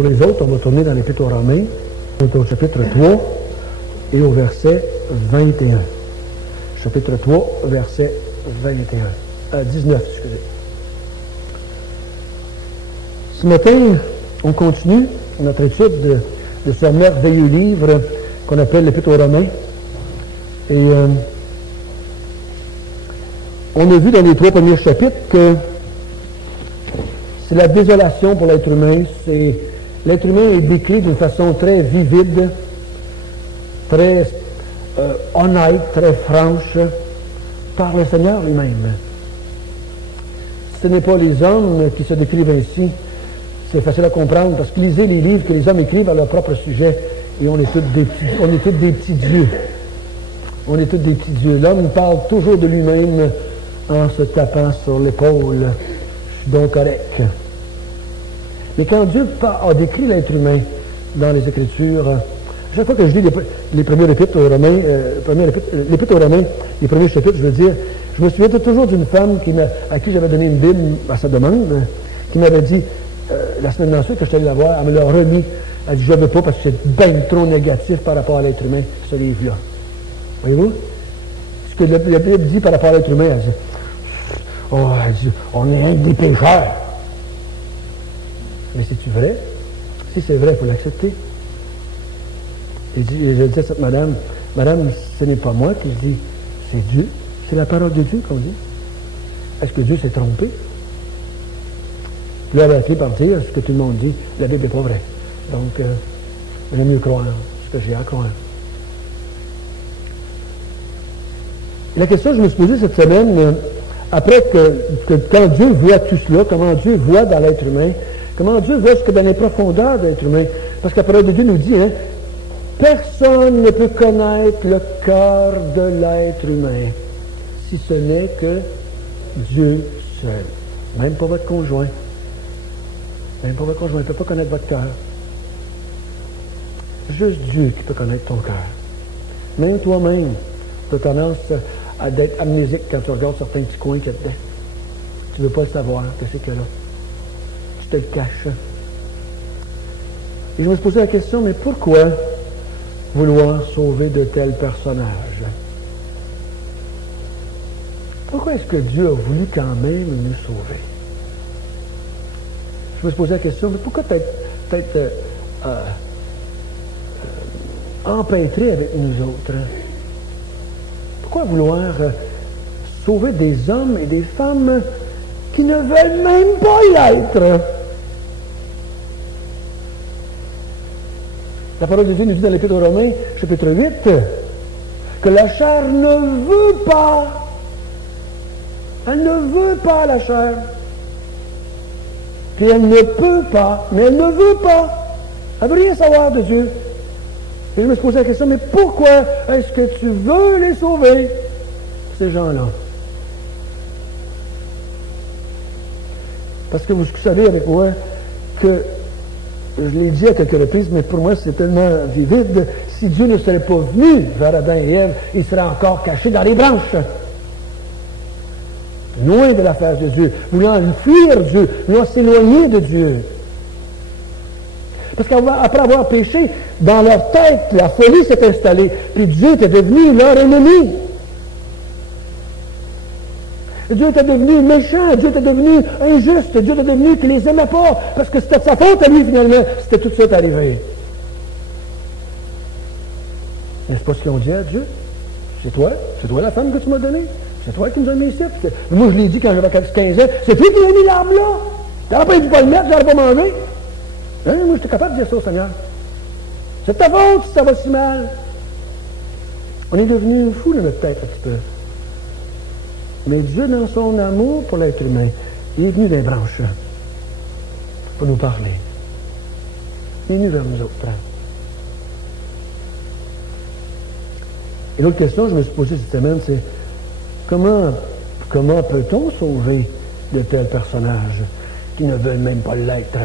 Pour les autres, on va tourner dans l'Épître aux Romains, au chapitre 3 et au verset 21. Chapitre 3, verset 19, excusez. Ce matin, on continue notre étude de ce merveilleux livre qu'on appelle l'Épître aux Romains. Et on a vu dans les 3 premiers chapitres que c'est la désolation pour l'être humain. L'être humain est décrit d'une façon très vivide, très honnête, très franche, par le Seigneur lui-même. Ce n'est pas les hommes qui se décrivent ainsi. C'est facile à comprendre, parce que lisez les livres que les hommes écrivent à leur propre sujet, et on est tous des petits dieux. On est tous des petits dieux. L'homme parle toujours de lui-même en se tapant sur l'épaule. Je suis donc correct. Mais quand Dieu a décrit l'être humain dans les Écritures, chaque fois que je lis les premiers épîtres aux Romains, l'épître aux Romains, les premiers chapitres, je veux dire, je me souviens toujours d'une femme à qui j'avais donné une Bible à sa demande, qui m'avait dit, la semaine dernière que je suis allé la voir, elle me l'a remis. Elle dit, je ne veux pas parce que c'est bien trop négatif par rapport à l'être humain, ce livre-là. Voyez-vous? Ce que la Bible dit par rapport à l'être humain, elle dit, on est un des pécheurs. Mais c'est-tu vrai? Si c'est vrai, il faut l'accepter. Et je dis à cette madame, ce n'est pas moi qui le dis, c'est Dieu. C'est la parole de Dieu qu'on dit. Est-ce que Dieu s'est trompé? Puis là, elle a fini par dire ce que tout le monde dit, la Bible n'est pas vraie. Donc, j'aime mieux croire ce que j'ai à croire. La question que je me suis posée cette semaine, après que quand Dieu voit tout cela, comment Dieu voit dans l'être humain, comment Dieu voit ce que dans les profondeurs de l'être humain. Parce que la parole de Dieu nous dit, personne ne peut connaître le cœur de l'être humain, si ce n'est que Dieu seul. Même pas votre conjoint. Même pas votre conjoint ne peut pas connaître votre cœur. Juste Dieu qui peut connaître ton cœur. Même toi-même, tu as tendance à être amnésique quand tu regardes certains petits coins qu'il y a dedans. Tu ne veux pas le savoir, qu'est-ce que là. Tu te le caches. Et je me suis posé la question, mais pourquoi vouloir sauver de tels personnages? Pourquoi est-ce que Dieu a voulu quand même nous sauver? Je me suis posé la question, mais pourquoi peut-être empêtré avec nous autres? Pourquoi vouloir sauver des hommes et des femmes qui ne veulent même pas l'être? La parole de Dieu nous dit dans l'Épître aux Romains, chapitre 8, que la chair ne veut pas. Elle ne veut pas, la chair. Puis elle ne peut pas, mais elle ne veut pas. Elle ne veut rien savoir de Dieu. Et je me suis posé la question, mais pourquoi est-ce que tu veux les sauver, ces gens-là? Parce que vous savez avec moi que, je l'ai dit à quelques reprises, mais pour moi c'est tellement vivide, si Dieu ne serait pas venu vers Adam et Ève, il serait encore caché dans les branches. Loin de la face de Dieu, voulant fuir Dieu, voulant s'éloigner de Dieu. Parce qu'après avoir péché, dans leur tête, la folie s'est installée, puis Dieu était devenu leur ennemi. Dieu était devenu méchant, Dieu était devenu injuste, Dieu était devenu qu'il ne les aimait pas, parce que c'était de sa faute à lui finalement, c'était tout ça arrivé. N'est-ce pas ce qu'ils ont dit à Dieu? C'est toi la femme que tu m'as donnée. C'est toi qui nous as mis ici. Moi, je l'ai dit quand j'avais 15 ans. C'est toi qui m'as mis l'arbre là. T'aurais pas dû pas le mettre, j'aurais pas mangé. Hein? Moi, j'étais capable de dire ça au Seigneur. C'est ta faute si ça va si mal. On est devenu fou dans notre tête un petit peu. Mais Dieu, dans son amour pour l'être humain, il est venu des branches pour nous parler. Il est venu vers nous autres. Et l'autre question que je me suis posée cette semaine, c'est comment peut-on sauver de tels personnages qui ne veulent même pas l'être?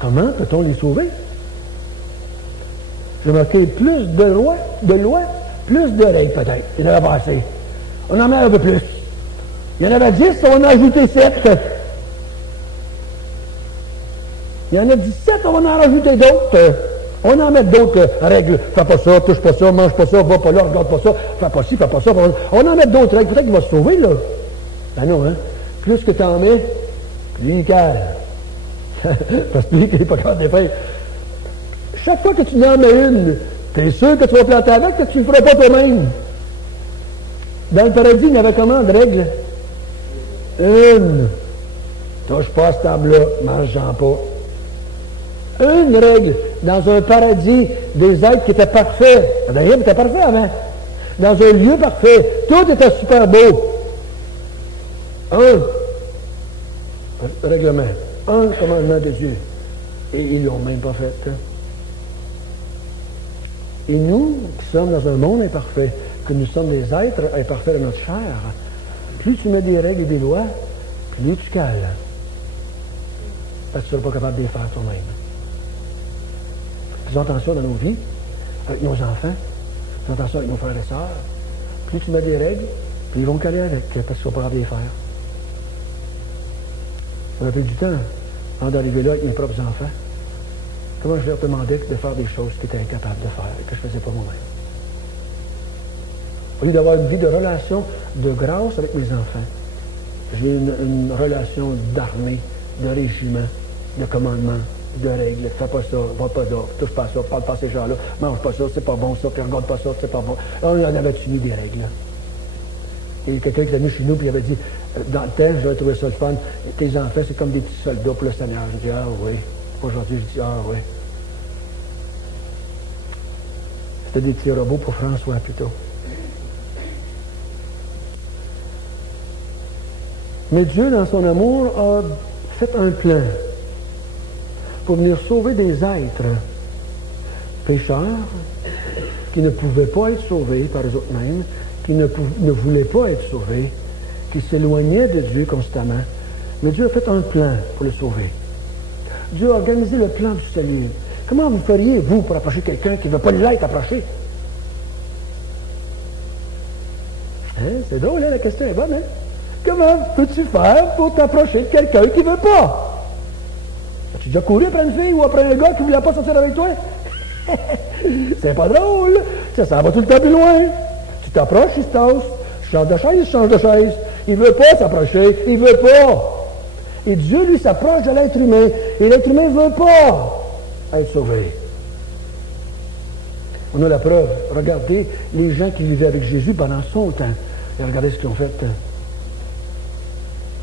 Comment peut-on les sauver? J'ai marqué plus de lois, plus d'oreilles peut-être. Il y en avait pas assez. On en met un peu plus. Il y en avait 10, on en a ajouté 7. Il y en a 17, on va en rajouter d'autres. On en met d'autres règles. Fais pas ça, touche pas ça, mange pas ça, va pas là, regarde pas ça, fais pas ci, fais pas ça. On en met d'autres règles. Peut-être qu'il va se sauver, là. Ben non, hein. Plus que tu en mets, plus il cale. Parce que lui, il n'est pas capable de les faire. Chaque fois que tu en mets une, tu es sûr que tu vas planter avec, que tu ne le feras pas toi-même. Dans le paradis, il y avait combien de règles? Une. Touche pas à cette table-là, mange-en pas. Une règle. Dans un paradis, des êtres qui étaient parfaits. Rien n'était parfait avant. Dans un lieu parfait. Tout était super beau. Un règlement. Un commandement de Dieu. Et ils ne l'ont même pas fait. Et nous, qui sommes dans un monde imparfait, que nous sommes des êtres imparfaits de notre chair, plus tu mets des règles et des lois, plus tu cales. Parce que tu ne seras pas capable de les faire toi-même. Faisons attention dans nos vies, avec nos enfants, faisons attention avec nos frères et sœurs. Plus tu mets des règles, plus ils vont caler avec, parce que tu ne seras pas capable de les faire. Ça m'a pris du temps, avant d'arriver là avec mes propres enfants. Comment je leur demandais de faire des choses qu'ils étaient incapables de faire et que je ne faisais pas moi-même. Au lieu d'avoir une vie de relation de grâce avec mes enfants, j'ai une relation d'armée, de régiment, de commandement, de règles. Fais pas ça, va pas là, touche pas ça, parle pas à ces gens-là, mange pas ça, c'est pas bon ça, puis regarde pas ça, c'est pas bon. Alors, on en avait mis des règles. Et quelqu'un qui est venu chez nous, puis il avait dit, dans le temps, j'avais trouvé ça le fun, tes enfants, c'est comme des petits soldats pour le Seigneur. Je dis, ah oui. Aujourd'hui, je dis, ah oui. C'était des petits robots pour François, plutôt. Mais Dieu, dans son amour, a fait un plan pour venir sauver des êtres pécheurs qui ne pouvaient pas être sauvés par eux-mêmes, qui ne voulaient pas être sauvés, qui s'éloignaient de Dieu constamment. Mais Dieu a fait un plan pour le sauver. Dieu a organisé le plan du salut. Comment vous feriez, vous, pour approcher quelqu'un qui ne veut pas l'être approché? Hein? C'est drôle, hein? La question est bonne, hein? Comment peux-tu faire pour t'approcher de quelqu'un qui ne veut pas? As-tu déjà couru après une fille ou après un gars qui ne voulait pas sortir avec toi? C'est pas drôle. Ça va tout le temps plus loin. Tu t'approches, il se tasse. Tu changes de chaise, il change de chaise. Il ne veut pas s'approcher. Il ne veut pas. Et Dieu, lui, s'approche de l'être humain. Et l'être humain ne veut pas être sauvé. On a la preuve. Regardez les gens qui vivaient avec Jésus pendant son temps. Et regardez ce qu'ils ont fait.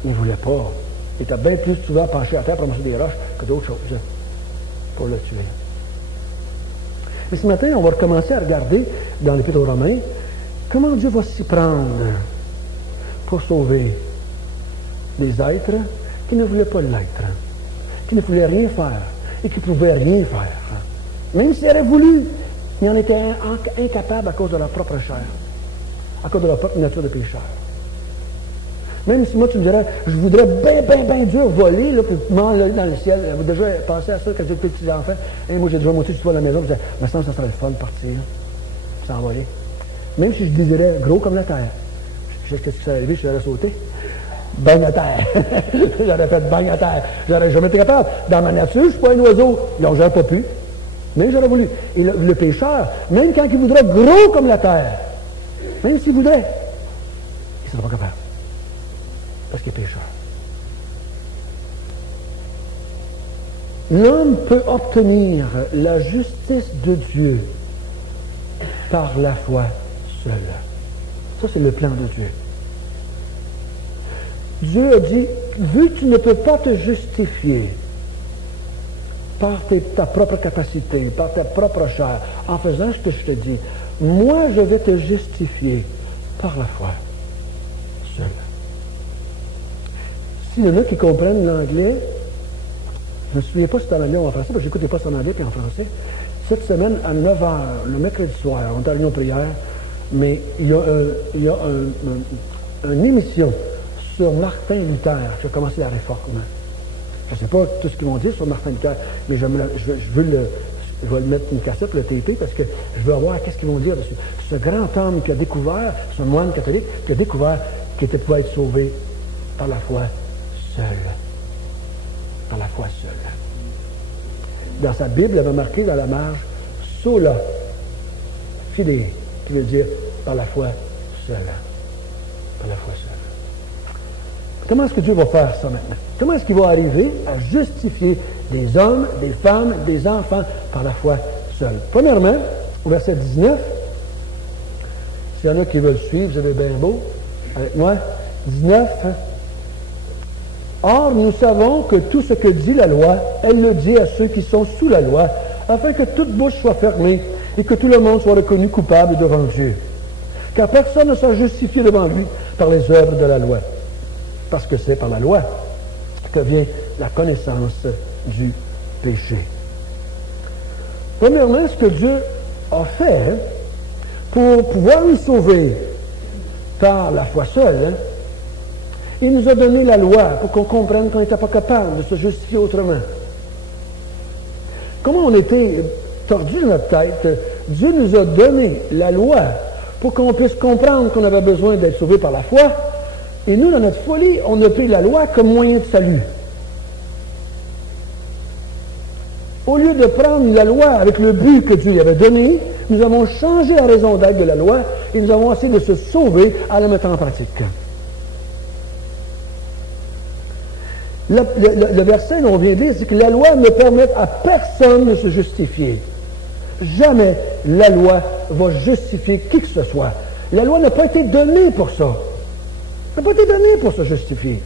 Ils ne voulaient pas. Ils étaient bien plus souvent penchés à terre pour manger des roches que d'autres choses pour le tuer. Mais ce matin, on va recommencer à regarder dans l'Épître aux Romains comment Dieu va s'y prendre pour sauver des êtres qui ne voulaient pas l'être, qui ne voulaient rien faire et qui ne pouvaient rien faire. Même s'ils auraient voulu, ils en étaient incapables à cause de leur propre chair, à cause de leur propre nature de pécheur. Même si moi, tu me dirais, je voudrais bien dur voler, là, pour m'enlever dans le ciel. Vous déjà pensé à ça quand j'étais petit enfant? Et moi, j'ai déjà monté du toit de la maison, je disais, me semble que ça serait le fun de partir, s'envoler. Même si je désirais gros comme la terre. Je sais qu'est-ce qui serait arrivé, je serais sauté. Bang à terre. J'aurais fait bang à terre. J'aurais jamais été capable. Dans ma nature, je ne suis pas un oiseau. Donc, j'aurais pas pu. Mais j'aurais voulu. Et le pécheur, même quand il voudrait gros comme la terre, même s'il voudrait, il ne sera pas capable. Parce qu'il est pécheur. L'homme peut obtenir la justice de Dieu par la foi seule. Ça, c'est le plan de Dieu. Dieu a dit, vu que tu ne peux pas te justifier par ta propre capacité, par ta propre chair, en faisant ce que je te dis, moi, je vais te justifier par la foi seule. S'il y en a qui comprennent l'anglais, je ne me souviens pas si c'est en anglais ou en français, parce que j'écoute des postes en anglais et en français. Cette semaine, à 9h, le mercredi soir, on est en réunion prière, mais il y a une émission sur Martin Luther qui a commencé la réforme. Je ne sais pas tout ce qu'ils vont dire sur Martin Luther, mais je vais le mettre une cassette, le TP, parce que je veux voir qu'est-ce qu'ils vont dire dessus. Ce grand homme qui a découvert, ce moine catholique, qui a découvert qu'il pouvait être sauvé par la foi seule. Par la foi seule. dans sa Bible, il avait marqué dans la marge sola fide, qui veut dire par la foi seule. Par la foi seule. Comment est-ce que Dieu va faire ça maintenant? Comment est-ce qu'il va arriver à justifier des hommes, des femmes, des enfants par la foi seule? Premièrement, au verset 19, s'il y en a qui veulent suivre, vous avez bien beau, avec moi, 19. Or, nous savons que tout ce que dit la loi, elle le dit à ceux qui sont sous la loi, afin que toute bouche soit fermée et que tout le monde soit reconnu coupable devant Dieu. Car personne ne soit justifié devant lui par les œuvres de la loi. Parce que c'est par la loi que vient la connaissance du péché. Premièrement, ce que Dieu a fait pour pouvoir nous sauver par la foi seule, il nous a donné la loi pour qu'on comprenne qu'on n'était pas capable de se justifier autrement. Comment on était tordu dans notre tête, Dieu nous a donné la loi pour qu'on puisse comprendre qu'on avait besoin d'être sauvé par la foi. Et nous, dans notre folie, on a pris la loi comme moyen de salut. Au lieu de prendre la loi avec le but que Dieu lui avait donné, nous avons changé la raison d'être de la loi et nous avons essayé de se sauver à la mettre en pratique. Le verset dont on vient de lire, c'est que la loi ne permet à personne de se justifier. Jamais la loi va justifier qui que ce soit. La loi n'a pas été donnée pour ça. Elle n'a pas été donnée pour se justifier.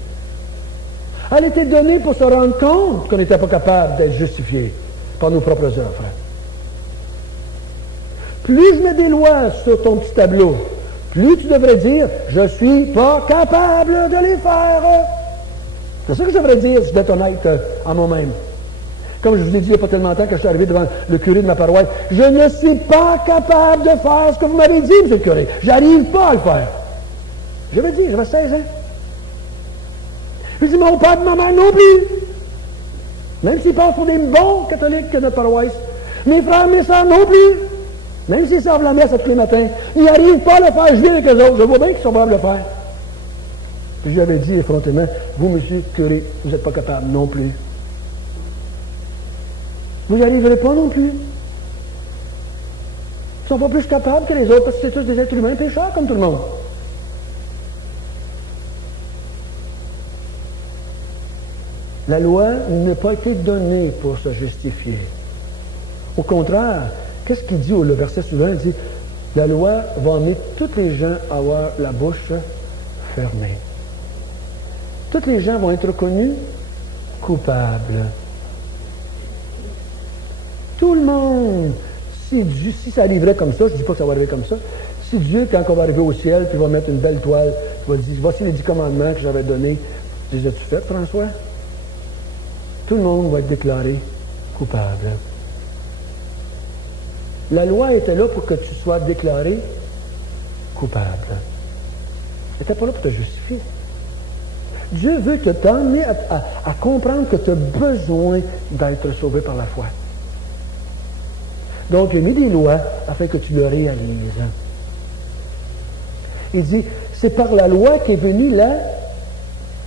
Elle a été donnée pour se rendre compte qu'on n'était pas capable d'être justifié par nos propres œuvres. Plus je mets des lois sur ton petit tableau, plus tu devrais dire « Je ne suis pas capable de les faire ». C'est ça que je devrais dire si je dois être honnête en moi-même. Comme je vous ai dit il n'y a pas tellement de temps, quand je suis arrivé devant le curé de ma paroisse, je ne suis pas capable de faire ce que vous m'avez dit, monsieur le curé. J'arrive pas à le faire. J'avais dit, j'avais 16 ans. Je dis, mon père et ma mère non plus. Même s'ils passent pour des bons catholiques que notre paroisse. Mes frères et mes sœurs non plus. Même s'ils servent la messe à tous les matins. Ils n'arrivent pas à le faire. Je vis avec eux autres. Je vois bien qu'ils sont capables de le faire. Puis j'avais dit effrontément, vous, monsieur le curé, vous n'êtes pas capable non plus. Vous n'y arriverez pas non plus. Ils ne sont pas plus capables que les autres parce que c'est tous des êtres humains pécheurs comme tout le monde. La loi n'a pas été donnée pour se justifier. Au contraire, qu'est-ce qu'il dit au verset suivant? Il dit, la loi va amener tous les gens à avoir la bouche fermée. Tous les gens vont être reconnus coupables. Tout le monde. Si ça arriverait comme ça, je ne dis pas que ça va arriver comme ça, si Dieu, quand on va arriver au ciel, puis il va mettre une belle toile, il va dire, voici les 10 commandements que j'avais donnés, les as-tu fait, François? Tout le monde va être déclaré coupable. La loi était là pour que tu sois déclaré coupable. Elle n'était pas là pour te justifier. Dieu veut que tu t'amener à comprendre que tu as besoin d'être sauvé par la foi. Donc, il a mis des lois afin que tu le réalises. Il dit, c'est par la loi qu'est venue là,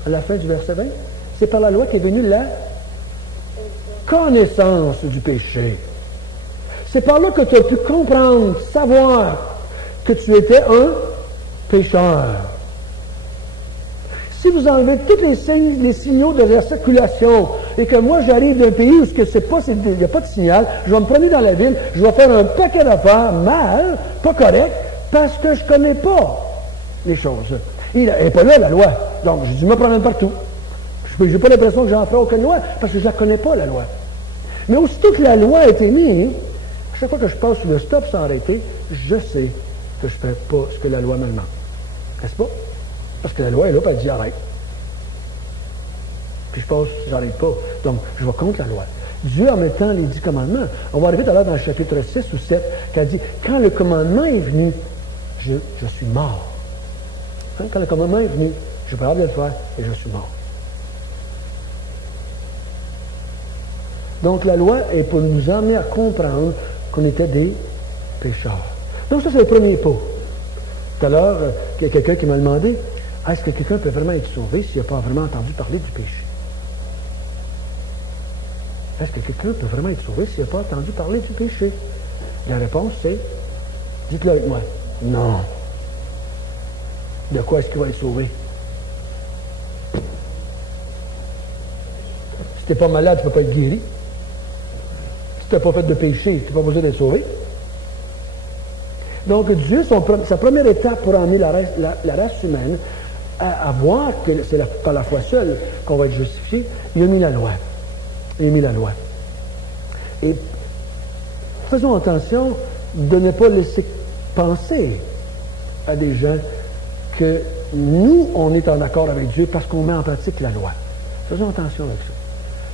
à la fin du verset 20, c'est par la loi qu'est venue la connaissance du péché. C'est par là que tu as pu comprendre, savoir que tu étais un pécheur. Si vous enlevez tous les signaux de la circulation et que moi j'arrive d'un pays où il n'y a pas de signal, je vais me promener dans la ville, je vais faire un paquet d'affaires mal, pas correct, parce que je ne connais pas les choses. Il n'est pas là la loi. Donc je me promène partout. Je n'ai pas l'impression que j'en ferai aucune loi parce que je ne la connais pas, la loi. Mais aussitôt que la loi a été mise, à chaque fois que je passe sur le stop sans arrêter, je sais que je ne fais pas ce que la loi me demande. N'est-ce pas? Parce que la loi est là, puis elle dit arrête. Puis je passe, j'arrête pas. Donc, je vais contre la loi. Dieu, en mettant les 10 commandements, on va arriver tout à l'heure dans le chapitre 6 ou 7, qui a dit, quand le commandement est venu, je suis mort. Hein? Quand le commandement est venu, je suis pas capable de le faire et je suis mort. Donc, la loi est pour nous amener à comprendre qu'on était des pécheurs. Donc, ça, c'est le premier pas. Tout à l'heure, il y a quelqu'un qui m'a demandé, est-ce que quelqu'un peut vraiment être sauvé s'il n'a pas vraiment entendu parler du péché? est-ce que quelqu'un peut vraiment être sauvé s'il n'a pas entendu parler du péché? La réponse, c'est, dites-le avec moi, non. De quoi est-ce qu'il va être sauvé? Si tu n'es pas malade, tu ne peux pas être guéri. Si tu n'as pas fait de péché, tu n'as pas besoin d'être sauvé. Donc Dieu, sa première étape pour emmener la race humaine à voir que c'est par la foi seule qu'on va être justifié, il a mis la loi. Il a mis la loi. Et faisons attention de ne pas laisser penser à des gens que nous, on est en accord avec Dieu parce qu'on met en pratique la loi. Faisons attention avec ça.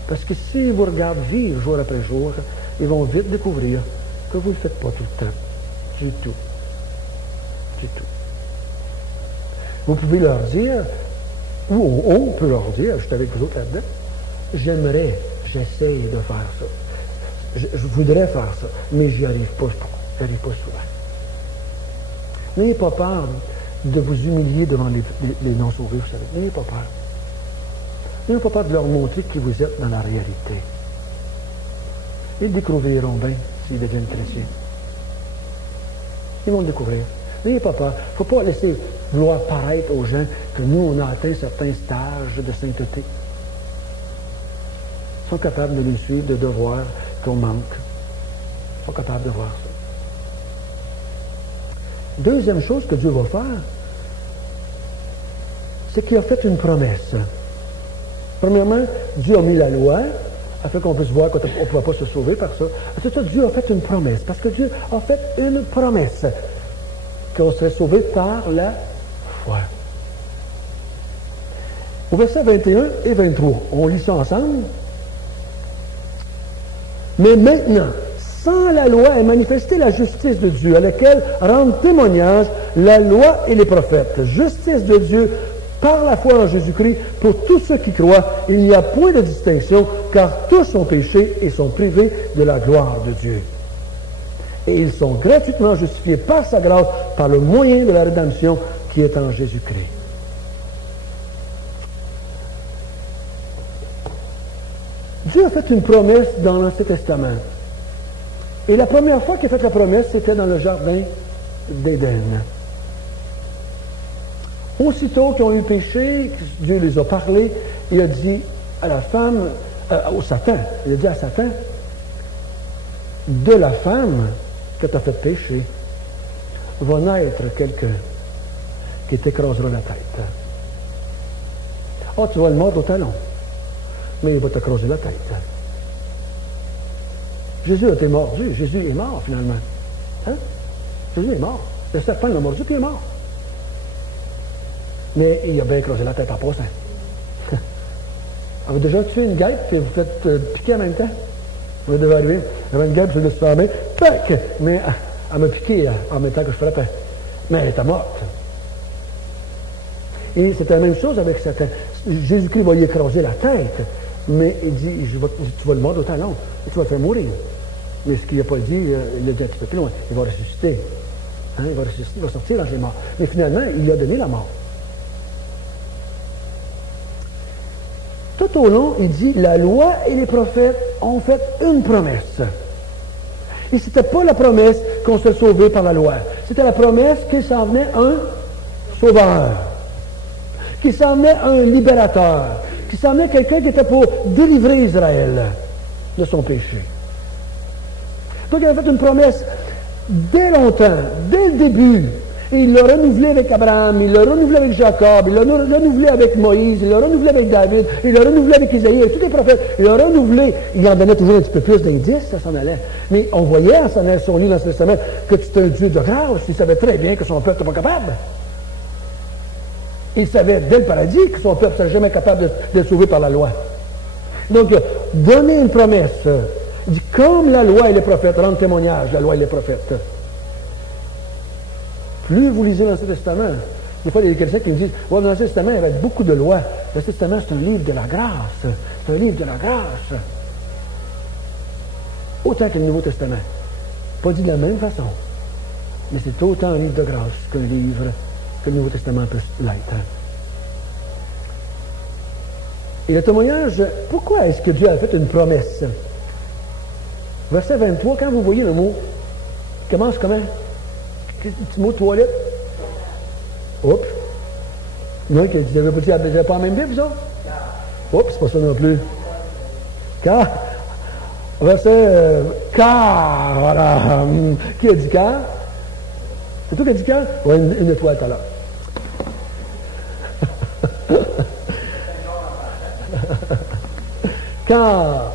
Parce que s'ils vous regardent vivre jour après jour, ils vont vite découvrir que vous ne le faites pas tout le temps. Du tout. Du tout. Vous pouvez leur dire, ou on peut leur dire, je suis avec vous autres là-dedans, j'aimerais, j'essaye de faire ça. Je voudrais faire ça, mais j'y arrive pas. J'y arrive pas souvent. N'ayez pas peur de vous humilier devant les non-sauvés, vous savez. N'ayez pas peur. N'ayez pas peur de leur montrer qui vous êtes dans la réalité. Ils découvriront bien s'ils deviennent chrétiens. Ils vont le découvrir. N'ayez pas peur. Il ne faut pas laisser vouloir paraître aux gens que nous, on a atteint certains stages de sainteté. Ils sont capables de nous suivre, de voir qu'on manque. Ils sont capables de voir ça. Deuxième chose que Dieu va faire, c'est qu'il a fait une promesse. Premièrement, Dieu a mis la loi, afin qu'on puisse voir qu'on ne pourra pas se sauver par ça. C'est ça, Dieu a fait une promesse, parce que Dieu a fait une promesse qu'on serait sauvé par la foi. Au verset 21 et 23, on lit ça ensemble. Mais maintenant, sans la loi est manifestée la justice de Dieu, à laquelle rendent témoignage la loi et les prophètes. Justice de Dieu par la foi en Jésus-Christ pour tous ceux qui croient. Il n'y a point de distinction, car tous ont péché et sont privés de la gloire de Dieu. Et ils sont gratuitement justifiés par sa grâce, par le moyen de la rédemption qui est en Jésus-Christ. Dieu a fait une promesse dans l'Ancien Testament. Et la première fois qu'il a fait la promesse, c'était dans le jardin d'Éden. Aussitôt qu'ils ont eu péché, Dieu les a parlé, il a dit à la femme, au Satan, il a dit à Satan, de la femme que tu as fait pécher, va naître quelqu'un qui t'écrasera la tête. Oh, tu vas le mordre au talon, mais il va t'écraser la tête. Jésus a été mordu. Jésus est mort, finalement. Hein? Jésus est mort. Le serpent l'a mordu, puis il est mort. Mais il a bien écrasé la tête en passant. Avez-vous déjà tué une guêpe, puis vous faites piquer en même temps? Vous devez arriver. J'avais une guêpe, je l'ai fermée. Tac! Mais elle m'a piqué en même temps que je frappais. Mais elle était morte. Et c'était la même chose avec Satan. Jésus-Christ va y écraser la tête. Mais il dit, tu vas le mordre au talon. Et tu vas le faire mourir. Mais ce qu'il n'a pas dit, il l'a dit un petit peu plus loin. Il va ressusciter. Hein, il va ressusciter, il va sortir dans les morts. Mais finalement, il lui a donné la mort. Tout au long, il dit, la loi et les prophètes ont fait une promesse. Et ce n'était pas la promesse qu'on serait sauvé par la loi. C'était la promesse qu'il s'en venait un sauveur. Qu'il s'en venait un libérateur. Qu'il s'en venait quelqu'un qui était pour délivrer Israël de son péché. Donc il a fait une promesse dès longtemps, dès le début. Et il l'a renouvelé avec Abraham, il l'a renouvelé avec Jacob, il l'a renouvelé avec Moïse, il l'a renouvelé avec David, il l'a renouvelé avec Isaïe, avec tous les prophètes. Il l'a renouvelé. Il en donnait toujours un petit peu plus d'indices, ça s'en allait. Mais on voyait en s'en allant sur lui dans ce testament que c'était un Dieu de grâce. Il savait très bien que son peuple n'était pas capable. Il savait dès le paradis que son peuple ne serait jamais capable d'être sauvé par la loi. Donc, donner une promesse. Il dit, comme la loi et les prophètes rendent témoignage, la loi et les prophètes. Plus vous lisez l'Ancien Testament, des fois, il y a des chrétiens qui me disent, ouais, dans l'Ancien Testament, il y avait beaucoup de lois. L'Ancien Testament, c'est un livre de la grâce. C'est un livre de la grâce. Autant que le Nouveau Testament. Pas dit de la même façon. Mais c'est autant un livre de grâce qu'un livre que le Nouveau Testament peut l'être. Et le témoignage, pourquoi est-ce que Dieu a fait une promesse? Verset 23, quand vous voyez le mot, commence comment? Le petit mot toilette. Oups. Non, il n'avait pas dit, il n'avait pas la même Bible, ça? Oups, c'est pas ça non plus. Car. Verset car. Voilà. Qui a dit car? C'est toi qui as dit car? Oui, une étoile tout à l'heure. Car.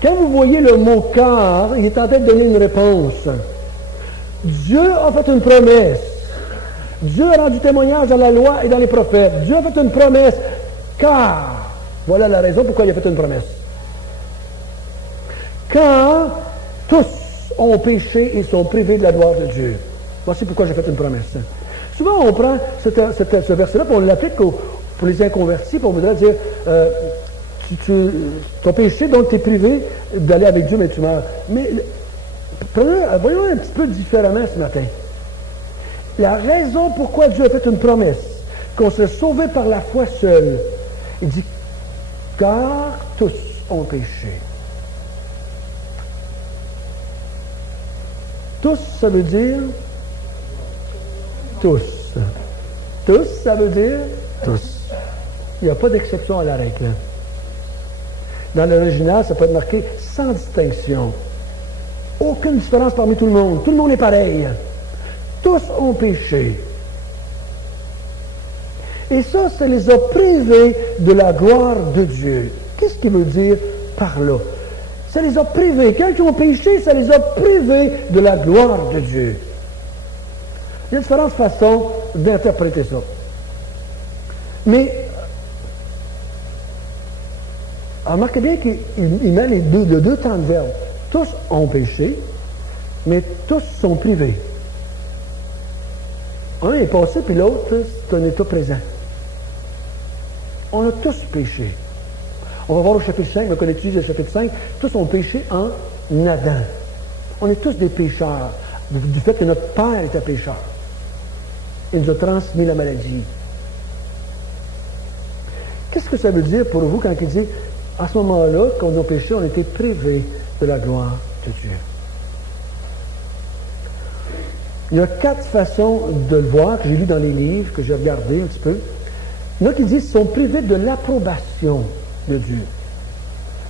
Quand vous voyez le mot car, il est en train de donner une réponse. Dieu a fait une promesse. Dieu a rendu témoignage dans la loi et dans les prophètes. Dieu a fait une promesse. Car, voilà la raison pourquoi il a fait une promesse. Car tous ont péché et sont privés de la gloire de Dieu. Voici pourquoi j'ai fait une promesse. Souvent, on prend ce verset-là et on l'applique pour les inconvertis, pour on voudrait dire tu as péché, donc tu es privé d'aller avec Dieu, mais tu meurs. Mais voyons un petit peu différemment ce matin. La raison pourquoi Dieu a fait une promesse, qu'on serait sauvé par la foi seule, il dit, car tous ont péché. Tous, ça veut dire tous. Tous, ça veut dire tous. Il n'y a pas d'exception à la règle. Dans l'original, ça peut être marqué sans distinction. Aucune différence parmi tout le monde. Tout le monde est pareil. Tous ont péché. Et ça les a privés de la gloire de Dieu. Qu'est-ce qu'il veut dire par là? Ça les a privés. Quand ils ont péché, ça les a privés de la gloire de Dieu. Il y a différentes façons d'interpréter ça. Mais remarquez bien qu'il met le deux temps de verbe. Tous ont péché, mais tous sont privés. Un est passé, puis l'autre, c'est un état présent. On a tous péché. On va voir au chapitre 5, mais qu'on étudie le chapitre 5, tous ont péché en Adam. On est tous des pécheurs, du fait que notre Père était pécheur. Il nous a transmis la maladie. Qu'est-ce que ça veut dire pour vous quand il dit, à ce moment-là, quand on a péché, on était privés de la gloire de Dieu? Il y a 4 façons de le voir, que j'ai lu dans les livres, que j'ai regardé un petit peu. Il y en a qui disent qu'ils sont privés de l'approbation de Dieu.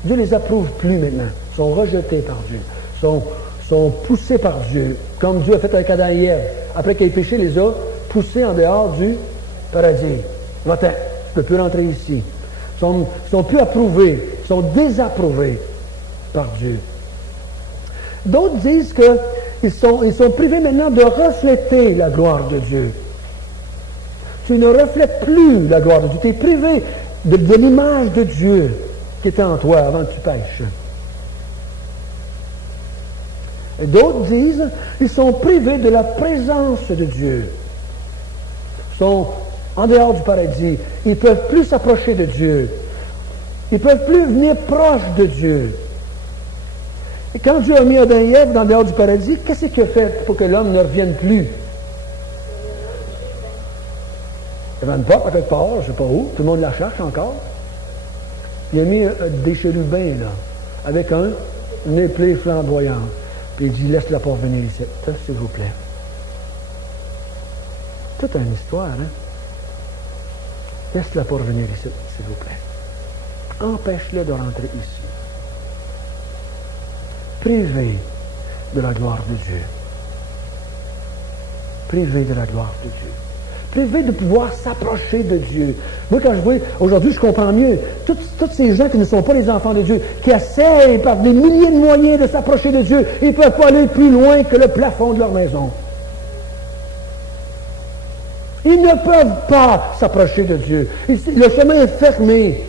Dieu ne les approuve plus maintenant. Ils sont rejetés par Dieu. Sont poussés par Dieu. Comme Dieu a fait avec Adam et Ève. Après qu'il ait péché, il les a poussés en dehors du paradis. Va-t'en, tu ne peux plus rentrer ici. Ils sont plus approuvés. Ils sont désapprouvés par Dieu. D'autres disent qu'ils sont privés maintenant de refléter la gloire de Dieu. Tu ne reflètes plus la gloire de Dieu. Tu es privé de l'image de Dieu qui était en toi avant que tu pêches. Et d'autres disent qu'ils sont privés de la présence de Dieu. Ils sont en dehors du paradis. Ils ne peuvent plus s'approcher de Dieu. Ils ne peuvent plus venir proche de Dieu. Et quand Dieu a mis Adam et Ève dans le dehors du paradis, qu'est-ce qu'il a fait pour que l'homme ne revienne plus? Il y avait une porte à quelque part, je ne sais pas où, tout le monde la cherche encore. Il a mis des chérubins, là, avec une épée flamboyante. Puis il dit, laisse-la pas revenir ici, s'il vous plaît. Toute une histoire, hein? Laisse-la pas revenir ici, s'il vous plaît. Empêche-le de rentrer ici. Privé de la gloire de Dieu. Privé de la gloire de Dieu. Privé de pouvoir s'approcher de Dieu. Moi, quand je vois, aujourd'hui, je comprends mieux. Tous ces gens qui ne sont pas les enfants de Dieu, qui essayent par des milliers de moyens de s'approcher de Dieu, ils ne peuvent pas aller plus loin que le plafond de leur maison. Ils ne peuvent pas s'approcher de Dieu. Le chemin est fermé.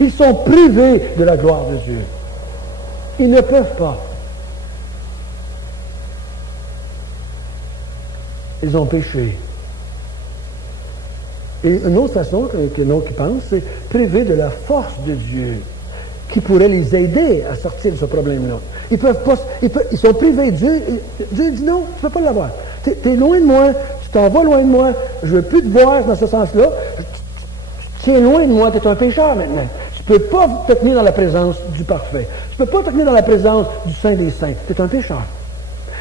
Ils sont privés de la gloire de Dieu. Ils ne peuvent pas. Ils ont péché. Et une autre façon que l'autre pense, c'est priver de la force de Dieu qui pourrait les aider à sortir de ce problème-là. Ils peuvent pas, ils sont privés de Dieu. Dieu dit non, tu ne peux pas l'avoir. Tu es loin de moi, tu t'en vas loin de moi, je ne veux plus te voir dans ce sens-là. Tu tiens loin de moi, tu es un pécheur maintenant. Tu Tu ne peux pas te tenir dans la présence du parfait. Tu ne peux pas te tenir dans la présence du Saint des Saints. Tu es un pécheur.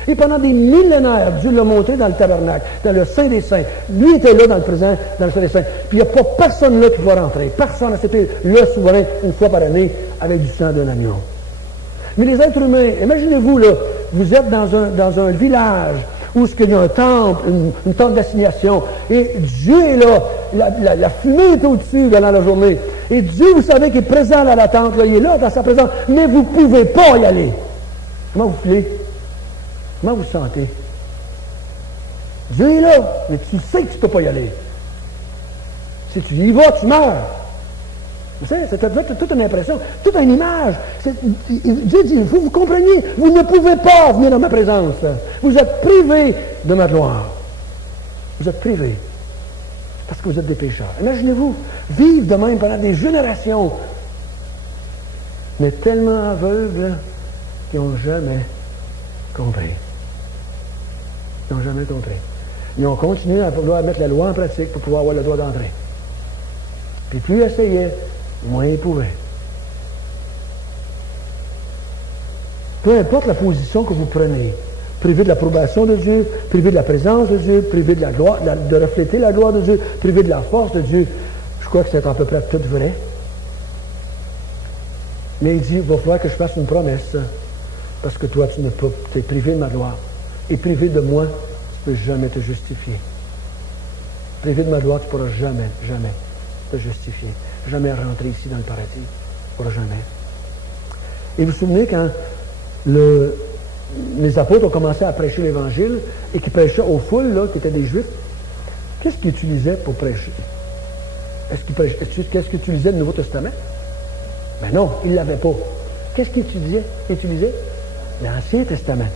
Et pendant des millénaires, Dieu l'a montré dans le tabernacle, dans le Saint des Saints. Lui était là dans le présent, dans le Saint des Saints. Puis il n'y a pas personne là qui va rentrer. Personne, c'était le souverain une fois par année avec du sang d'un agneau. Mais les êtres humains, imaginez-vous, là, vous êtes dans un village où il y a un temple, une tente d'assignation, et Dieu est là, la fumée est au-dessus dans la journée. Et Dieu, vous savez qu'il est présent dans la tente, là, il est là dans sa présence, mais vous ne pouvez pas y aller. Comment vous filez? Comment vous sentez? Dieu est là, mais tu sais que tu ne peux pas y aller. Si tu y vas, tu meurs. Vous savez, c'est toute une impression, toute une image. Dieu dit, il faut que vous compreniez, vous ne pouvez pas venir dans ma présence. Vous êtes privés de ma gloire. Vous êtes privés. Parce que vous êtes des pécheurs. Imaginez-vous, vivre de même pendant des générations, mais tellement aveugles qu'ils n'ont jamais compris. Ils n'ont jamais compris. Ils ont continué à vouloir mettre la loi en pratique pour pouvoir avoir le droit d'entrer. Puis plus ils essayaient, moins ils pouvaient. Peu importe la position que vous prenez, privé de l'approbation de Dieu, privé de la présence de Dieu, privé de la gloire, de refléter la gloire de Dieu, privé de la force de Dieu, je crois que c'est à peu près tout vrai. Mais il dit, il va falloir que je fasse une promesse, parce que toi, tu es privé de ma gloire. Et privé de moi, tu ne peux jamais te justifier. Privé de ma gloire, tu ne pourras jamais, jamais te justifier. Jamais rentrer ici dans le paradis. Tu ne pourras jamais. Et vous vous souvenez quand les apôtres ont commencé à prêcher l'Évangile et qui prêchaient aux foules, là, qui étaient des Juifs, qu'est-ce qu'ils utilisaient pour prêcher? Qu'est-ce qu'ils utilisaient le Nouveau Testament? Ben non, ils ne l'avaient pas. Qu'est-ce qu'ils utilisaient? L'Ancien Testament.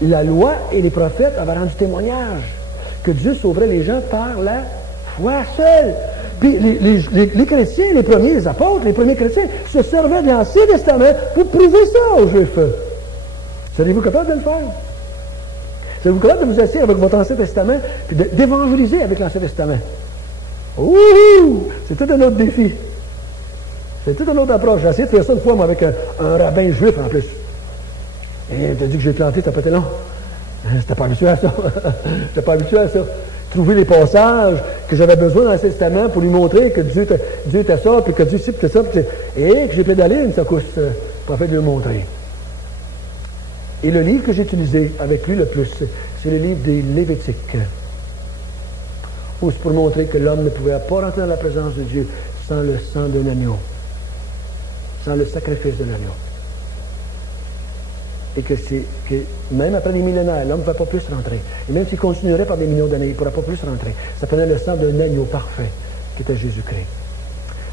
La loi et les prophètes avaient rendu témoignage que Dieu sauverait les gens par la foi seule. Puis les chrétiens, les premiers apôtres, les premiers chrétiens, se servaient de l'Ancien Testament pour prouver ça aux Juifs. Serez-vous capable de le faire? Serez-vous capable de vous asseoir avec votre Ancien Testament et d'évangéliser avec l'Ancien Testament? Ouh! C'est tout un autre défi. C'est toute une autre approche. J'ai essayé de faire ça une fois, moi, avec un rabbin juif en plus. Et il t'a dit que j'ai planté, t'as pété long. J'étais pas habitué à ça. J'étais pas habitué à ça. Trouver les passages que j'avais besoin dans l'Ancien Testament pour lui montrer que Dieu était ça, puis que Dieu ci, puis que ça, et que j'ai pédalé une secousse pour en fait lui montrer. Et le livre que j'ai utilisé avec lui le plus, c'est le livre des Lévitiques. Où c'est pour montrer que l'homme ne pouvait pas rentrer dans la présence de Dieu sans le sang d'un agneau, sans le sacrifice de l'agneau. Et que même après des millénaires, l'homme ne va pas plus rentrer. Et même s'il continuerait par des millions d'années, il ne pourra pas plus rentrer. Ça prenait le sang d'un agneau parfait, qui était Jésus-Christ.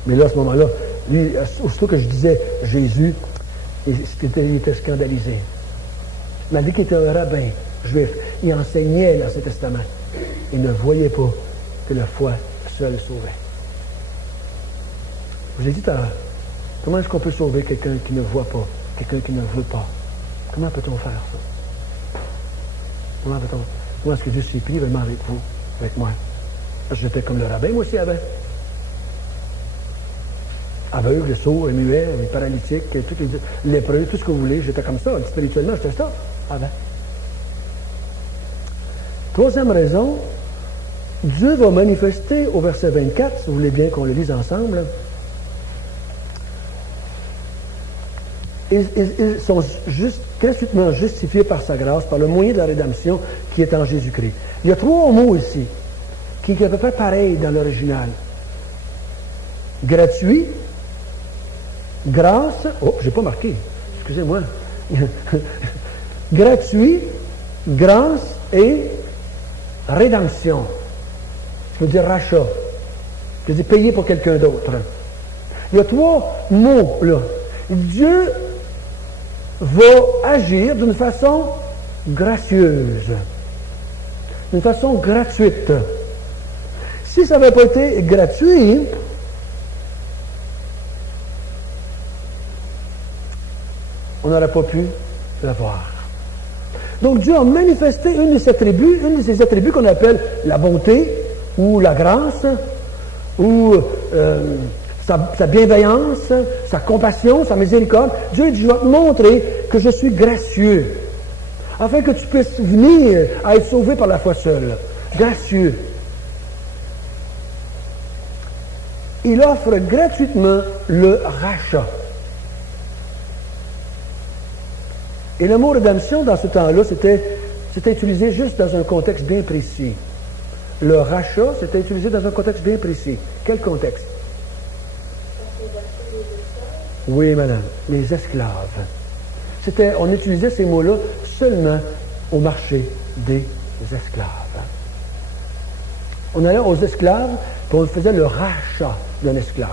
Mais là, à ce moment-là, lui, aussitôt que je disais Jésus, il était scandalisé. Malgré qu'il était un rabbin juif, il enseignait l'Ancien Testament. Il ne voyait pas que la foi seule sauvait. Je vous ai dit tout à l'heure, comment est-ce qu'on peut sauver quelqu'un qui ne voit pas, quelqu'un qui ne veut pas? Comment peut-on faire ça? Comment est-ce que Dieu s'est pris vraiment avec vous, avec moi? Parce que j'étais comme le rabbin, moi aussi, avant. Aveugle, sourd, muet, paralytique, lépreux, tout ce que vous voulez. J'étais comme ça. Spirituellement, j'étais ça, avant. Troisième raison, Dieu va manifester au verset 24, si vous voulez bien qu'on le lise ensemble. Ils sont gratuitement justifiés par sa grâce, par le moyen de la rédemption qui est en Jésus-Christ. Il y a trois mots ici, qui est à peu près pareil dans l'original. Gratuit, grâce, j'ai pas marqué, excusez-moi. Gratuit, grâce et rédemption. Je veux dire rachat. Je veux dire payer pour quelqu'un d'autre. Il y a trois mots là. Dieu va agir d'une façon gracieuse, d'une façon gratuite. Si ça n'avait pas été gratuit, on n'aurait pas pu l'avoir. Donc Dieu a manifesté un de ses attributs qu'on appelle la bonté, ou la grâce, ou sa bienveillance, sa compassion, sa miséricorde. Dieu dit, je vais te montrer que je suis gracieux, afin que tu puisses venir à être sauvé par la foi seule. Gracieux. Il offre gratuitement le rachat. Et le mot rédemption, dans ce temps-là, c'était utilisé juste dans un contexte bien précis. Le rachat, c'était utilisé dans un contexte bien précis. Quel contexte? Oui, madame, les esclaves. On utilisait ces mots-là seulement au marché des esclaves. On allait aux esclaves, puis on faisait le rachat d'un esclave.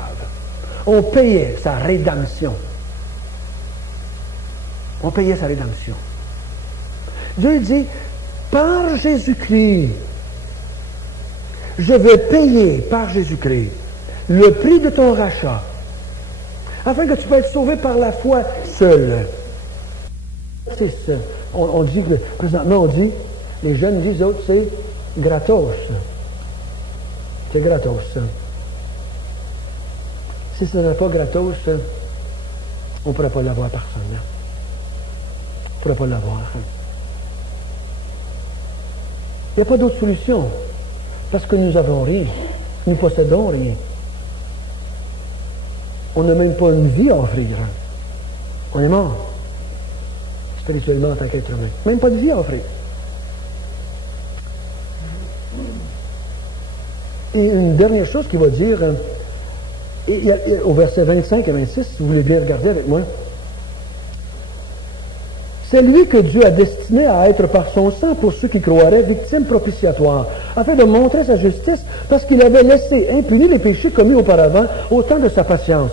On payait sa rédemption. On payait sa rédemption. Dieu dit, par Jésus-Christ, je vais payer par Jésus-Christ le prix de ton rachat, afin que tu puisses être sauvé par la foi seule. C'est ça. On dit que, présentement, les jeunes disent, autres, c'est gratos. C'est gratos. Si ce n'est pas gratos, on ne pourrait pas l'avoir personne. On ne pourrait pas l'avoir. Il n'y a pas d'autre solution. Parce que nous n'avons rien. Nous possédons rien. On n'a même pas une vie à offrir. On est mort. Spirituellement en tant qu'être humain. Même pas de vie à offrir. Et une dernière chose qu'il va dire, au verset 25 et 26, si vous voulez bien regarder avec moi, c'est lui que Dieu a destiné à être par son sang pour ceux qui croiraient victime propitiatoire, afin de montrer sa justice, parce qu'il avait laissé impunis les péchés commis auparavant au temps de sa patience.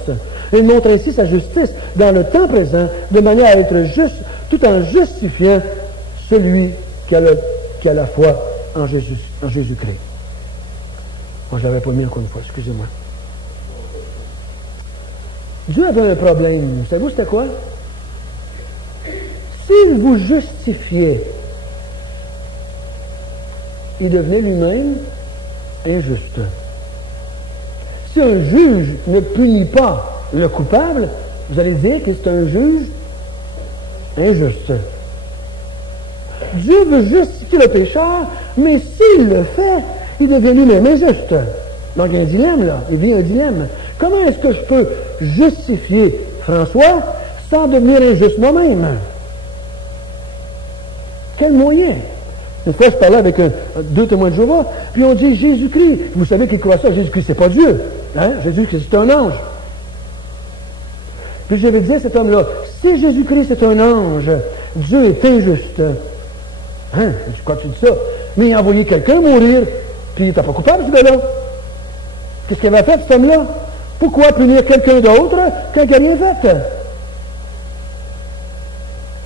Il montre ainsi sa justice dans le temps présent, de manière à être juste, tout en justifiant celui qui a la foi en Jésus-Christ. Moi, je ne l'avais pas mis encore une fois, excusez-moi. Dieu avait un problème. Savez-vous c'était quoi? S'il vous justifiait, il devenait lui-même injuste. Si un juge ne punit pas le coupable, vous allez dire que c'est un juge injuste. Dieu veut justifier le pécheur, mais s'il le fait, il devient lui-même injuste. Donc il y a un dilemme là, il vient un dilemme. Comment est-ce que je peux justifier François sans devenir injuste moi-même? Quel moyen? Une fois, je parlais avec deux témoins de Jéhovah, puis on dit Jésus-Christ. Vous savez qu'ils croient ça, Jésus-Christ, c'est pas Dieu. Hein? Jésus-Christ, c'est un ange. Puis j'avais dit à cet homme-là, si Jésus-Christ est un ange, Dieu est injuste. Hein? Je dis, quoi tu dis ça? Mais il a envoyé quelqu'un mourir, puis il n'était pas coupable, ce gars-là. Qu'est-ce qu'il avait fait, cet homme-là? Pourquoi punir quelqu'un d'autre quand il n'a rien fait?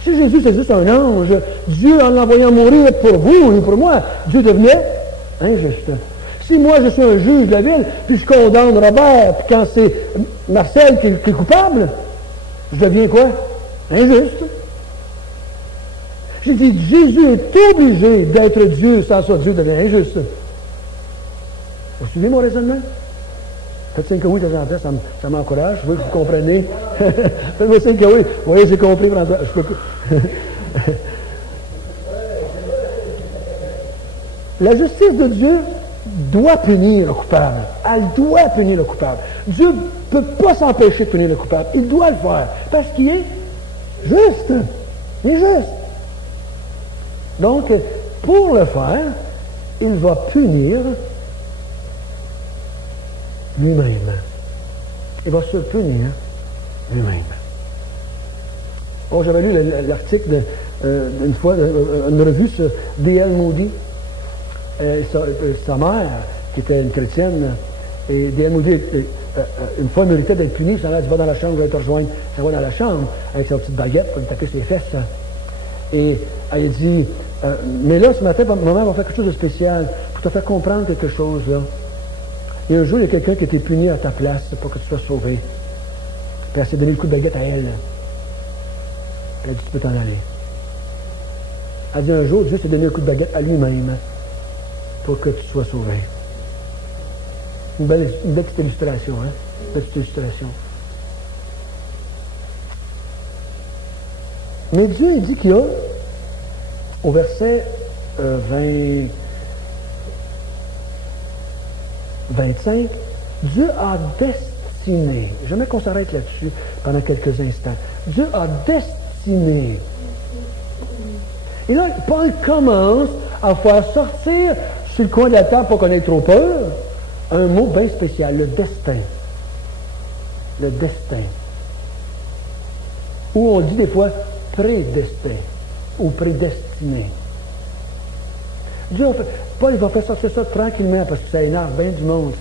Si Jésus, c'est juste un ange, Dieu, en l'envoyant mourir pour vous et pour moi, Dieu devenait injuste. Si moi, je suis un juge de la ville, puis je condamne Robert, puis quand c'est Marcel qui est coupable, je deviens quoi? Injuste. J'ai dit, Jésus est obligé d'être Dieu, sans ça, Dieu devient injuste. Vous suivez mon raisonnement? Faites signe que oui, de temps en temps, ça m'encourage. Je veux que vous compreniez. Faites-moi signe que oui. Vous voyez, j'ai compris, François. Je peux... La justice de Dieu doit punir le coupable. Elle doit punir le coupable. Dieu ne peut pas s'empêcher de punir le coupable. Il doit le faire. Parce qu'il est juste. Il est juste. Donc, pour le faire, il va punir lui-même. Il va se punir lui-même. Bon, j'avais lu l'article une fois, une revue sur D.L. Moody. Sa mère, qui était une chrétienne, et D.L. Moody, une fois, méritait d'être puni. Ça dit, va dans la chambre, je vais te rejoindre. Elle va dans la chambre, avec sa petite baguette, pour lui taper ses fesses. Et elle dit, mais là, ce matin, maman va faire quelque chose de spécial, pour te faire comprendre quelque chose, là. Et un jour, il y a quelqu'un qui a été puni à ta place pour que tu sois sauvé. Puis elle s'est donné le coup de baguette à elle. Elle a dit, tu peux t'en aller. Elle a dit, un jour, Dieu s'est donné un coup de baguette à lui-même pour que tu sois sauvé. Une belle petite illustration, hein? de cette illustration. Mais Dieu, il dit qu'il y a, au verset 25, Dieu a destiné, j'aimerais qu'on s'arrête là-dessus pendant quelques instants. Dieu a destiné. Et là, Paul commence à faire sortir sur le coin de la table pour qu'on ait trop peur, un mot bien spécial, le destin. Le destin. Ou on dit des fois prédestin ou prédestiné. Dieu a fait, Paul va faire sortir ça tranquillement parce que ça énerve bien du monde,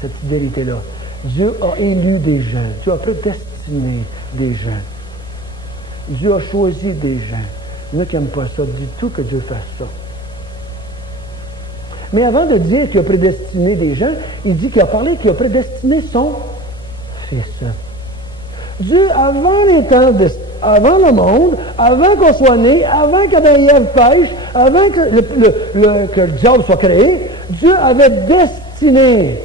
cette vérité-là. Dieu a élu des gens. Dieu a prédestiné des gens. Dieu a choisi des gens. Il y en a qui n'aiment pas ça du tout que Dieu fasse ça. Mais avant de dire qu'il a prédestiné des gens, il dit qu'il a parlé qu'il a prédestiné son Fils. Dieu, avant les temps, avant le monde, avant qu'on soit né, avant qu'Adam et Ève pêchent, avant que le diable soit créé, Dieu avait destiné.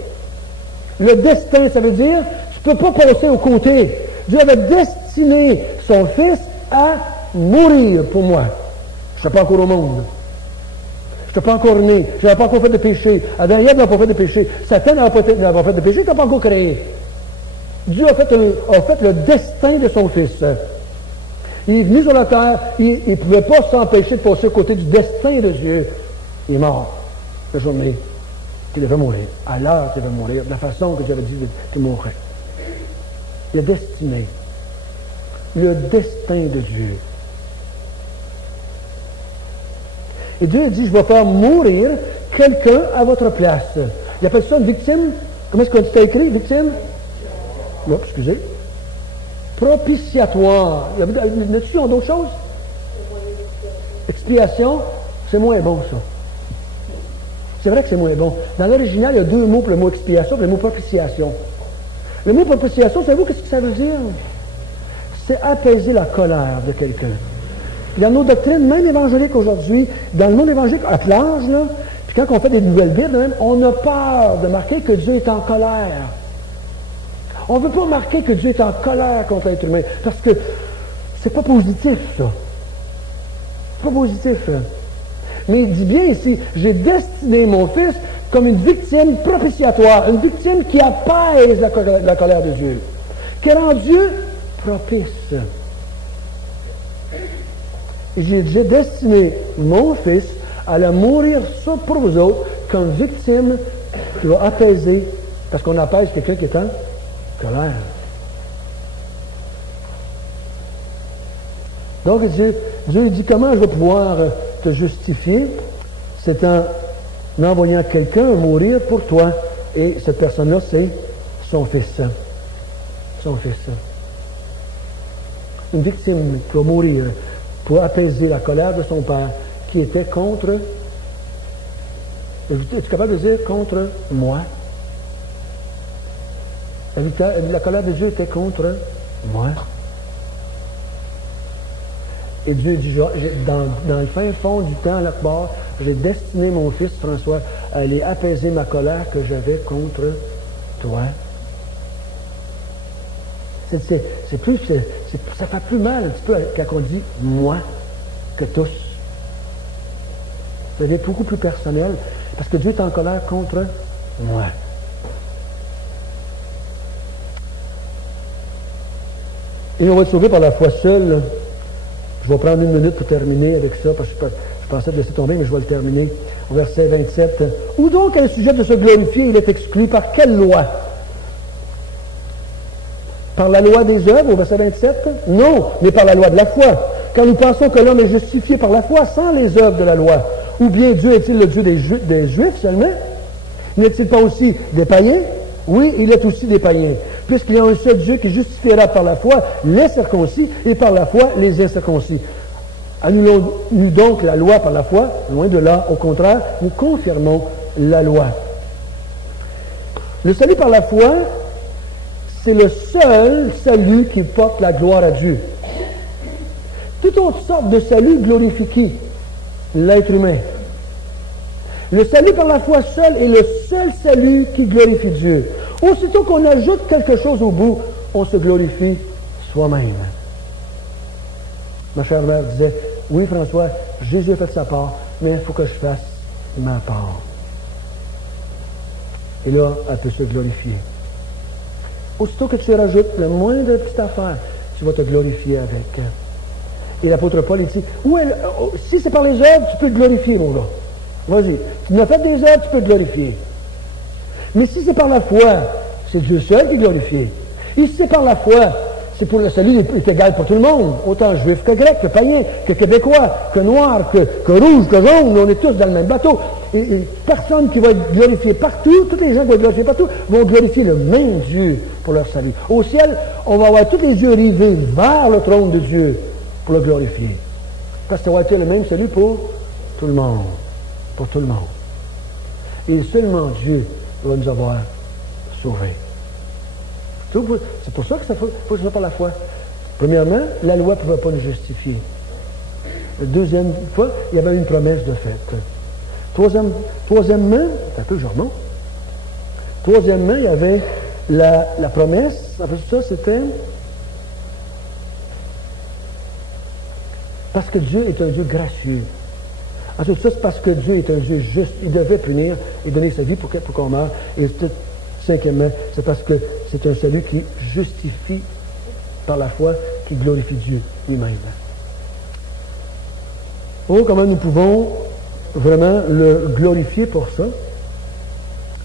Le destin, ça veut dire, tu ne peux pas passer au côté. Dieu avait destiné son Fils à mourir pour moi. Je n'étais pas encore au monde. Je n'étais pas encore né. Je n'avais pas encore fait de péché. Adam et Ève n'avaient pas fait de péché. Satan n'avait pas fait de péché. Il n'était pas encore créé. Dieu a fait le destin de son Fils. Il est venu sur la terre. Il ne pouvait pas s'empêcher de passer à côté du destin de Dieu. Il est mort la journée qu'il devait mourir. À l'heure qu'il devait mourir. De la façon que Dieu avait dit qu'il mourrait. Il a destiné. Le destin de Dieu. Et Dieu dit, je vais faire mourir quelqu'un à votre place. Il appelle ça une victime. Comment est-ce que c'est écrit, victime? Non, excusez. Propitiatoire. Là-dessus, on d'autres choses? Expiation, c'est moins bon, ça. C'est vrai que c'est moins bon. Dans l'original, il y a deux mots pour le mot expiation et le mot propitiation. Le mot propitiation, savez-vous qu'est-ce que ça veut dire? C'est apaiser la colère de quelqu'un. Dans nos doctrines, même évangéliques aujourd'hui, dans le monde évangélique, à plage, là, puis quand on fait des nouvelles Bibles, même, on a peur de marquer que Dieu est en colère. On ne veut pas marquer que Dieu est en colère contre l'être humain, parce que c'est pas positif, ça. C'est pas positif. Mais il dit bien ici, j'ai destiné mon Fils comme une victime propitiatoire, une victime qui apaise la colère de Dieu, qui rend Dieu propice. J'ai destiné mon Fils à aller mourir pour vous autres comme victime qui va apaiser, parce qu'on apaise quelqu'un qui est en colère. Donc Dieu dit, comment je vais pouvoir te justifier? C'est en envoyant quelqu'un mourir pour toi. Et cette personne-là, c'est son Fils. Son Fils. Une victime qui va mourir pour apaiser la colère de son Père, qui était contre... Es-tu capable de dire contre moi? La colère de Dieu était contre moi. Et Dieu dit, dans le fin fond du temps, là-bas, j'ai destiné mon Fils François à aller apaiser ma colère que j'avais contre toi. Ça fait plus mal un petit peu quand on dit « moi » que « tous ». Ça devient beaucoup plus personnel, parce que Dieu est en colère contre moi. Et on va être sauvé par la foi seule. Je vais prendre une minute pour terminer avec ça, parce que je pensais de laisser tomber, mais je vais le terminer. Au verset 27. « Où donc est le sujet de se glorifier? Il est exclu par quelle loi? » Par la loi des œuvres, au verset 27? Non, mais par la loi de la foi. Quand nous pensons que l'homme est justifié par la foi sans les œuvres de la loi, ou bien Dieu est-il le Dieu des Juifs seulement? N'est-il pas aussi des païens? Oui, il est aussi des païens. Puisqu'il y a un seul Dieu qui justifiera par la foi les circoncis et par la foi les incirconcis. Annulons-nous donc la loi par la foi? Loin de là. Au contraire, nous confirmons la loi. Le salut par la foi, c'est le seul salut qui porte la gloire à Dieu. Toute autre sorte de salut glorifie qui? L'être humain. Le salut par la foi seul est le seul salut qui glorifie Dieu. Aussitôt qu'on ajoute quelque chose au bout, on se glorifie soi-même. Ma chère mère disait, oui François, Jésus a fait sa part, mais il faut que je fasse ma part. Et là, elle peut se glorifier. Aussitôt que tu rajoutes le moindre petite affaire, tu vas te glorifier avec. Et l'apôtre Paul, il dit, si c'est par les œuvres, tu peux te glorifier, mon gars. Vas-y. Tu m'as fait des œuvres, tu peux te glorifier. Mais si c'est par la foi, c'est Dieu seul qui est glorifié. Et si c'est par la foi, c'est pour le salut est égal pour tout le monde. Autant juif que grec, que païen, que québécois, que noir, que rouge, que jaune. On est tous dans le même bateau. Et personne qui va être glorifié partout, tous les gens qui vont être glorifiés partout, vont glorifier le même Dieu pour leur salut. Au ciel, on va avoir tous les yeux rivés vers le trône de Dieu pour le glorifier. Parce que ça va être le même salut pour tout le monde. Pour tout le monde. Et seulement Dieu va nous avoir sauvés. C'est pour ça que ça faut que ce soit par la foi. Premièrement, la loi ne pouvait pas nous justifier. Deuxième fois, il y avait une promesse de fait. Troisièmement, c'est un peu genre, troisièmement, il y avait la promesse. Après ça, c'était parce que Dieu est un Dieu gracieux. Ensuite, ça, c'est parce que Dieu est un Dieu juste. Il devait punir et donner sa vie pour qu'on meure. Et cinquièmement, c'est parce que c'est un salut qui justifie par la foi, qui glorifie Dieu lui-même. Oh, comment nous pouvons vraiment le glorifier pour ça,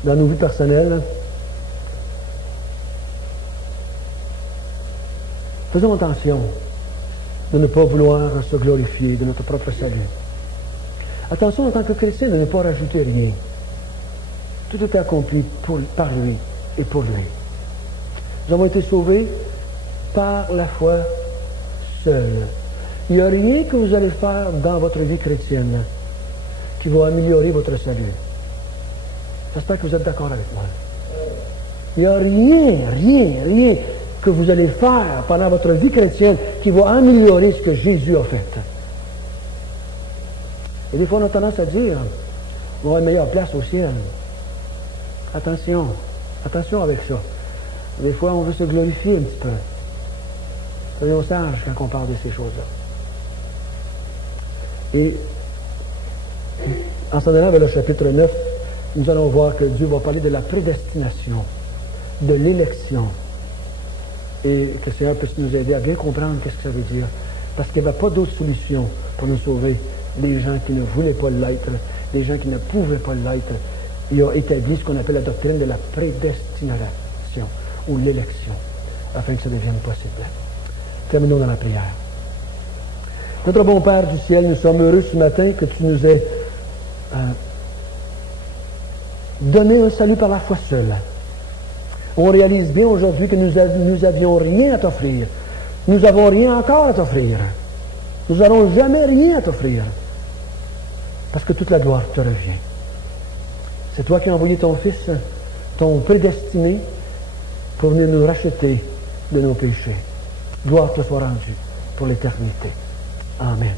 dans nos vies personnelles. Faisons attention de ne pas vouloir se glorifier de notre propre salut. Attention en tant que chrétien de ne pas rajouter rien. Tout est accompli par lui et pour lui. Nous avons été sauvés par la foi seule. Il n'y a rien que vous allez faire dans votre vie chrétienne qui va améliorer votre salut. J'espère que vous êtes d'accord avec moi. Il n'y a rien que vous allez faire pendant votre vie chrétienne qui va améliorer ce que Jésus a fait. Et des fois, on a tendance à dire, on va avoir une meilleure place au ciel. Attention avec ça. Des fois, on veut se glorifier un petit peu. Soyons sages quand on parle de ces choses-là. Et en s'en allant vers le chapitre 9, nous allons voir que Dieu va parler de la prédestination, de l'élection. Et que le Seigneur puisse nous aider à bien comprendre ce que ça veut dire. Parce qu'il n'y avait pas d'autre solution pour nous sauver. Les gens qui ne voulaient pas l'être, les gens qui ne pouvaient pas l'être, il a établi ce qu'on appelle la doctrine de la prédestination ou l'élection, afin que ça devienne possible. Terminons dans la prière. Notre bon Père du ciel, nous sommes heureux ce matin que tu nous aies donné un salut par la foi seule. On réalise bien aujourd'hui que nous avions rien à t'offrir. Nous n'avons rien encore à t'offrir. Nous n'aurons jamais rien à t'offrir. Parce que toute la gloire te revient. C'est toi qui as envoyé ton Fils, ton prédestiné, pour venir nous racheter de nos péchés. Gloire te soit rendue pour l'éternité. Amen.